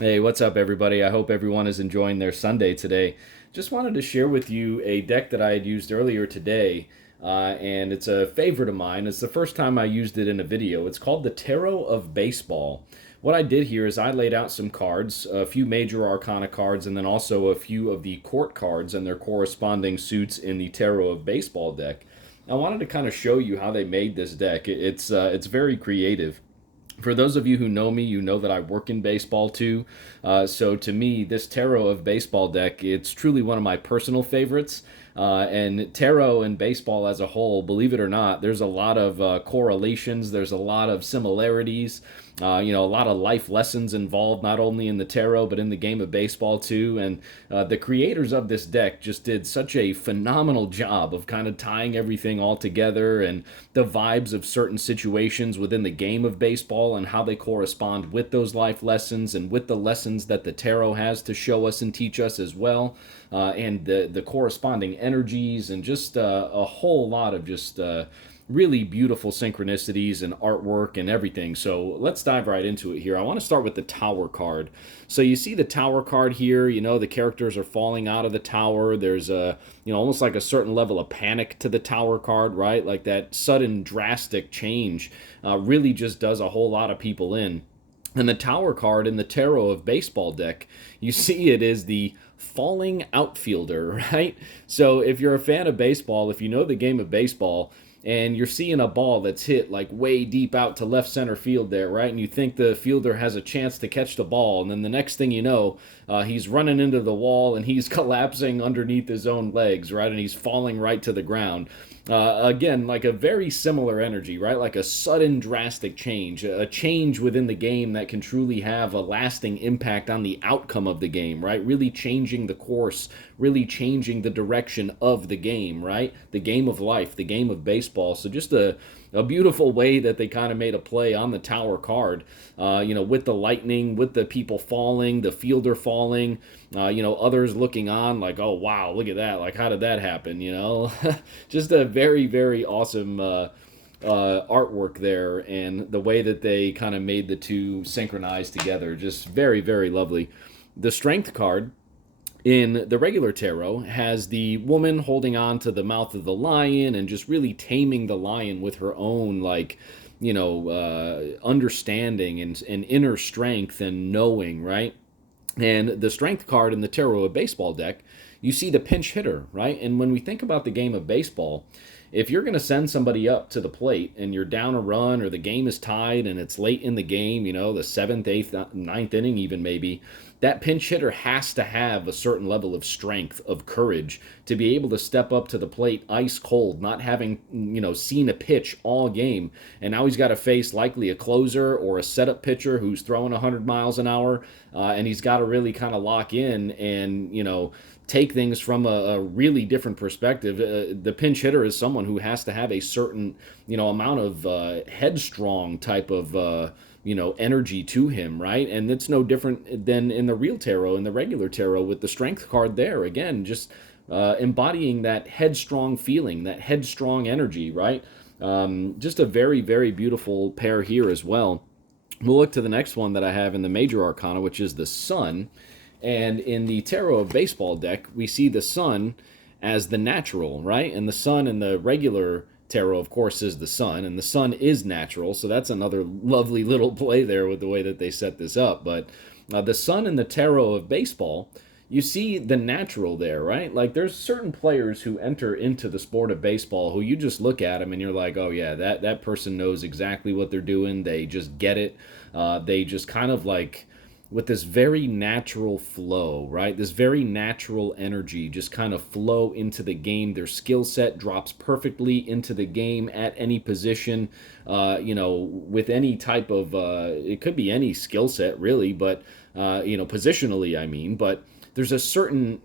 Hey, what's up, everybody? I hope everyone is enjoying their Sunday today. Just wanted to share with you a deck that I had used earlier today, and it's a favorite of mine. It's the first time I used it in a video. It's called the Tarot of Baseball. What I did here is I laid out some cards, a few major arcana cards, and then also a few of the court cards and their corresponding suits in the Tarot of Baseball deck. I wanted to kind of show you how they made this deck. It's very creative. For those of you who know me, you know that I work in baseball too. So to me, this Tarot of Baseball deck, it's truly one of my personal favorites. And tarot and baseball as a whole, believe it or not, there's a lot of correlations. There's a lot of similarities. A lot of life lessons involved, not only in the tarot but in the game of baseball too. And the creators of this deck just did such a phenomenal job of kind of tying everything all together and the vibes of certain situations within the game of baseball and how they correspond with those life lessons and with the lessons that the tarot has to show us and teach us as well, and the corresponding energies and just a whole lot of just really beautiful synchronicities and artwork and everything. So let's dive right into it here. I want to start with the Tower card. So you see the Tower card here, the characters are falling out of the tower. There's almost like a certain level of panic to the Tower card, right? Like that sudden drastic change really just does a whole lot of people in. And the Tower card in the Tarot of Baseball deck, you see it is the falling outfielder, right? So if you're a fan of baseball, if you know the game of baseball, and you're seeing a ball that's hit like way deep out to left center field there, right? And you think the fielder has a chance to catch the ball, and then the next thing you know, he's running into the wall and he's collapsing underneath his own legs, right? And he's falling right to the ground. Again, like a very similar energy, right? Like a sudden drastic change, a change within the game that can truly have a lasting impact on the outcome of the game, right? Really changing the course, really changing the direction of the game, right? The game of life, the game of baseball. So just a beautiful way that they kind of made a play on the Tower card, with the lightning, with the people falling, the fielder falling, others looking on like, oh, wow, look at that. Like, how did that happen? Just a very, very awesome artwork there. And the way that they kind of made the two synchronize together, just very, very lovely. The Strength card in the regular tarot has the woman holding on to the mouth of the lion and just really taming the lion with her own understanding and inner strength and knowing, right? And the Strength card in the Tarot of Baseball deck, you see the pinch hitter, right? And when we think about the game of baseball, if you're going to send somebody up to the plate and you're down a run or the game is tied and it's late in the game, the seventh, eighth, ninth inning, even maybe, that pinch hitter has to have a certain level of strength, of courage to be able to step up to the plate ice cold, not having, seen a pitch all game. And now he's got to face likely a closer or a setup pitcher who's throwing 100 miles an hour. And he's got to really kind of lock in and, take things from a really different perspective. The pinch hitter is someone who has to have a certain, amount of headstrong type of, energy to him, right? And it's no different than in the real tarot, in the regular tarot with the Strength card there. Again, just embodying that headstrong feeling, that headstrong energy, right? Just a very, very beautiful pair here as well. We'll look to the next one that I have in the Major Arcana, which is the Sun. And in the Tarot of Baseball deck, we see the Sun as the natural, right? And the Sun in the regular tarot, of course, is the Sun, and the Sun is natural. So that's another lovely little play there with the way that they set this up. But the Sun in the Tarot of Baseball, you see the natural there, right? Like there's certain players who enter into the sport of baseball who you just look at them and you're like, oh yeah, that person knows exactly what they're doing. They just get it. They just kind of like with this very natural flow, right? This very natural energy just kind of flow into the game. Their skill set drops perfectly into the game at any position, with any type of, it could be any skill set really, but, positionally, I mean, but there's a certain,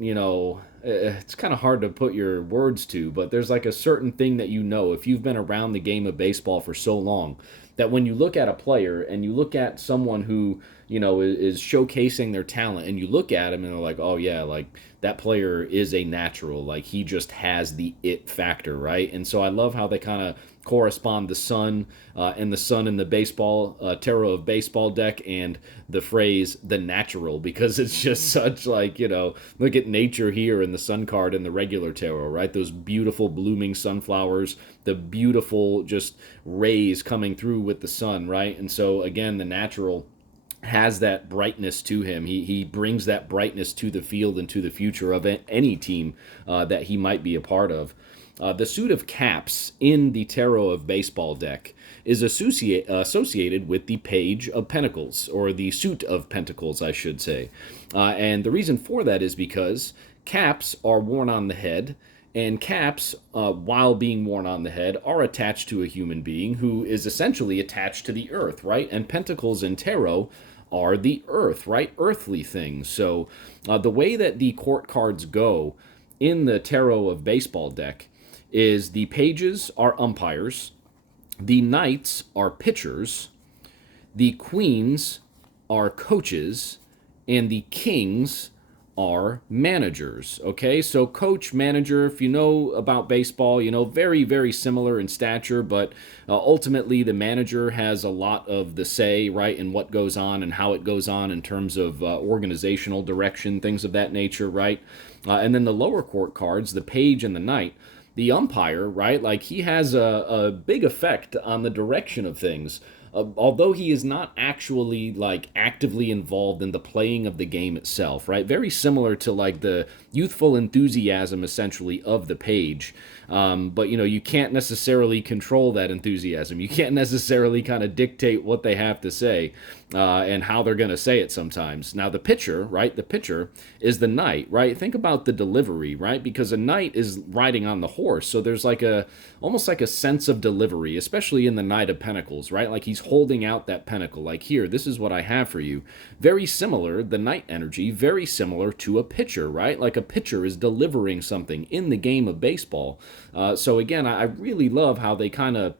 it's kind of hard to put your words to, but there's like a certain thing that if you've been around the game of baseball for so long, that when you look at a player and you look at someone who, is showcasing their talent and you look at him and they're like, oh yeah, like that player is a natural, like he just has the it factor, right? And so I love how they kind of correspond the sun and the sun in the baseball tarot of baseball deck, and the phrase the natural, because it's just such, like, look at nature here in the sun card in the regular tarot, right? Those beautiful blooming sunflowers, the beautiful just rays coming through with the sun, right? And so again, the natural has that brightness to him. He brings that brightness to the field and to the future of any team that he might be a part of. The suit of caps in the Tarot of Baseball deck is associated with the Page of Pentacles, or the suit of Pentacles, I should say. And the reason for that is because caps are worn on the head, and caps, while being worn on the head, are attached to a human being who is essentially attached to the earth, right? And pentacles in tarot are the earth, right? Earthly things. So the way that the court cards go in the Tarot of Baseball deck is the pages are umpires, the knights are pitchers, the queens are coaches, and the kings are managers. Okay, so coach, manager, if you know about baseball, very, very similar in stature, but ultimately the manager has a lot of the say, right, in what goes on and how it goes on in terms of organizational direction, things of that nature, right? And then the lower court cards, the page and the knight, the umpire, right, like he has a big effect on the direction of things. Although he is not actually like actively involved in the playing of the game itself, right? Very similar to like the youthful enthusiasm essentially of the page. But you can't necessarily control that enthusiasm. You can't necessarily kind of dictate what they have to say and how they're going to say it sometimes. Now the pitcher, right? The pitcher is the knight, right? Think about the delivery, right? Because a knight is riding on the horse, so there's like almost like a sense of delivery, especially in the Knight of Pentacles, right? Like he's holding out that pentacle, like, here, this is what I have for you. Very similar, the knight energy, very similar to a pitcher, right? Like a pitcher is delivering something in the game of baseball. So again, I really love how they kind of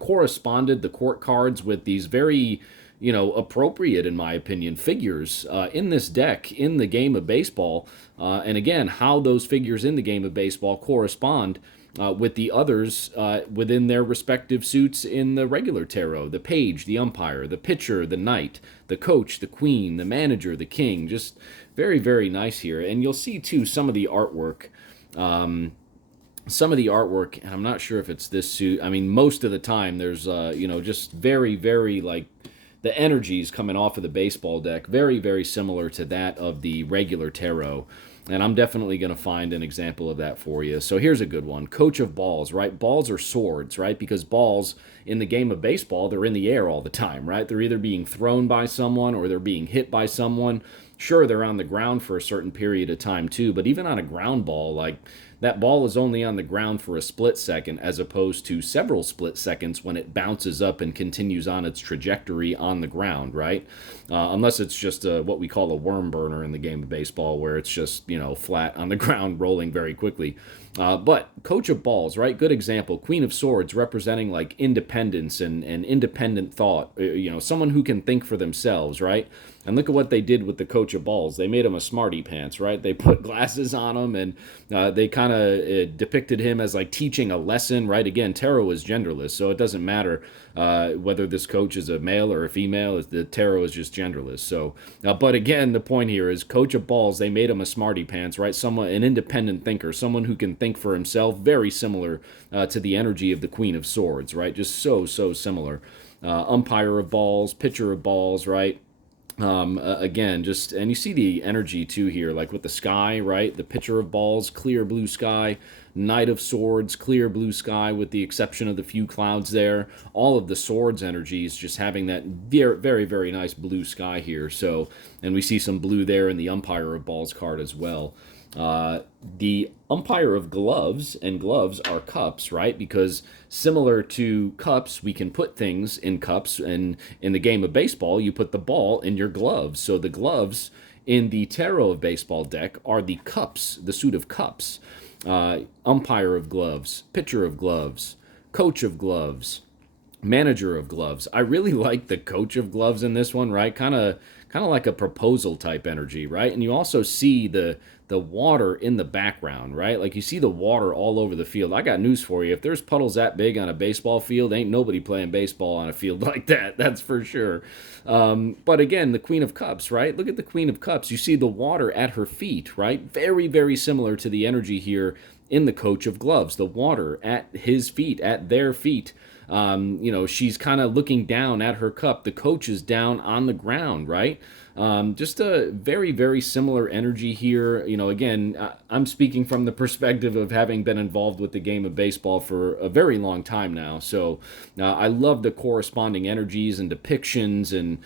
corresponded the court cards with these very appropriate, in my opinion, figures in this deck in the game of baseball. And again, how those figures in the game of baseball correspond with the others within their respective suits in the regular tarot. The page, the umpire, the pitcher, the knight, the coach, the queen, the manager, the king. Just very, very nice here. And you'll see, too, some of the artwork. And I'm not sure if it's this suit. I mean, most of the time there's, just very, very, like, the energies coming off of the baseball deck, very, very similar to that of the regular tarot. And I'm definitely going to find an example of that for you. So here's a good one. Coach of balls, right? Balls are swords, right? Because balls in the game of baseball, they're in the air all the time, right? They're either being thrown by someone or they're being hit by someone. Sure, they're on the ground for a certain period of time too, but even on a ground ball, like, that ball is only on the ground for a split second as opposed to several split seconds when it bounces up and continues on its trajectory on the ground, right? Unless it's just what we call a worm burner in the game of baseball, where it's just, flat on the ground rolling very quickly. But coach of balls, right? Good example. Queen of swords representing like independence and independent thought, someone who can think for themselves, right? And look at what they did with the coach of balls. They made him a smarty pants, right? They put glasses on him, and they kind of depicted him as like teaching a lesson, right? Again, tarot is genderless, so it doesn't matter whether this coach is a male or a female. The tarot is just genderless. So, but again, the point here is coach of balls. They made him a smarty pants, right? An independent thinker, someone who can think for himself. Very similar to the energy of the Queen of Swords, right? Just so similar. Umpire of balls, pitcher of balls, right? Again, and you see the energy too here, like with the sky, right? The pitcher of balls, clear blue sky. Knight of swords, clear blue sky, with the exception of the few clouds there. All of the swords energies just having that very, very, very nice blue sky here. So, and we see some blue there in the umpire of balls card as well. The umpire of gloves, and gloves are cups, right? Because similar to cups, we can put things in cups, and in the game of baseball, you put the ball in your gloves. So the gloves in the Tarot of Baseball deck are the cups, the suit of cups. Umpire of gloves, pitcher of gloves, coach of gloves, manager of gloves. I really like the coach of gloves in this one, right? Kind of like a proposal type energy, right? And you also see the water in the background, right? Like you see the water all over the field. I got news for you. If there's puddles that big on a baseball field, ain't nobody playing baseball on a field like that. That's for sure. But again, the Queen of Cups, right? Look at the Queen of Cups. You see the water at her feet, right? Very, very similar to the energy here in the coach of gloves. The water at his feet, at their feet. She's kind of looking down at her cup. The coach is down on the ground, right? Just a very, very similar energy here. Again, I'm speaking from the perspective of having been involved with the game of baseball for a very long time now. So I love the corresponding energies and depictions and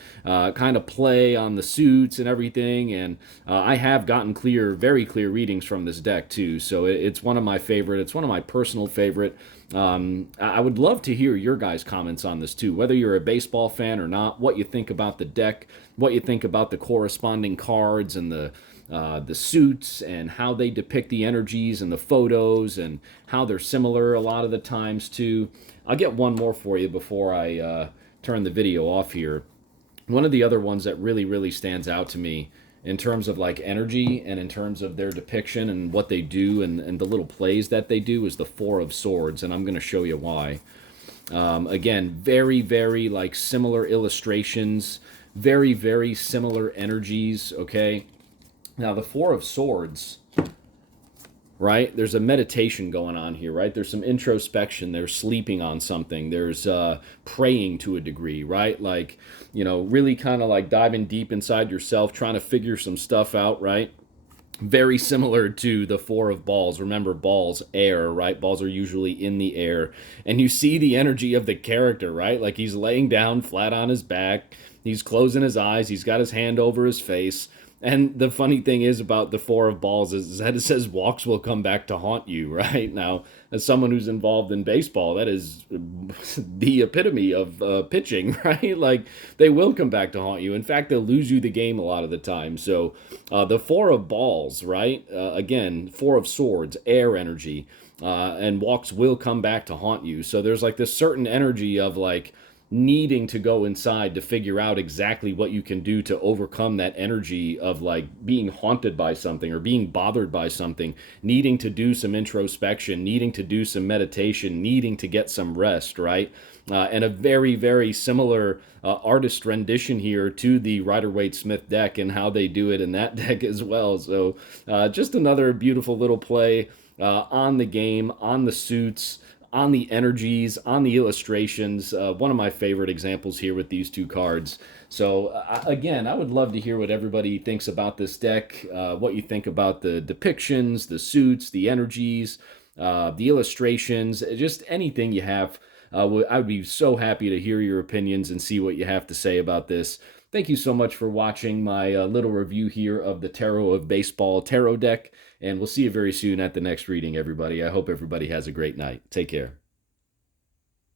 kind of play on the suits and everything. And I have gotten very clear readings from this deck too. So it's one of my favorite. It's one of my personal favorite. I would love to hear your guys' comments on this too, whether you're a baseball fan or not, what you think about the deck, what you think about the corresponding cards and the suits and how they depict the energies and the photos and how they're similar a lot of the times too. I'll get one more for you before I turn the video off here. One of the other ones that really, really stands out to me in terms of like energy and in terms of their depiction and what they do and the little plays that they do is the Four of Swords, and I'm going to show you why. Again, very, very like similar illustrations, very, very similar energies, okay? Now, the Four of Swords, right? There's a meditation going on here, right? There's some introspection. There's sleeping on something. There's praying to a degree, right? Like, really kind of like diving deep inside yourself, trying to figure some stuff out, right? Very similar to the Four of Balls. Remember, balls, air, right? Balls are usually in the air. And you see the energy of the character, right? Like he's laying down flat on his back. He's closing his eyes. He's got his hand over his face. And the funny thing is about the Four of Balls is that it says walks will come back to haunt you, right? Now, as someone who's involved in baseball, that is the epitome of pitching, right? Like, they will come back to haunt you. In fact, they'll lose you the game a lot of the time. So, the Four of Balls, right? Again, Four of Swords, air energy, and walks will come back to haunt you. So, there's like this certain energy of like, needing to go inside to figure out exactly what you can do to overcome that energy of like being haunted by something or being bothered by something, needing to do some introspection, needing to do some meditation, needing to get some rest, right? And a very, very similar artist rendition here to the Rider-Waite-Smith deck and how they do it in that deck as well. So just another beautiful little play on the game, on the suits, on the energies, on the illustrations. One of my favorite examples here with these two cards. So again, I would love to hear what everybody thinks about this deck, what you think about the depictions, the suits, the energies, the illustrations, just anything you have. I would be so happy to hear your opinions and see what you have to say about this. Thank you so much for watching my little review here of the Tarot of Baseball tarot deck, and we'll see you very soon at the next reading, everybody. I hope everybody has a great night. Take care.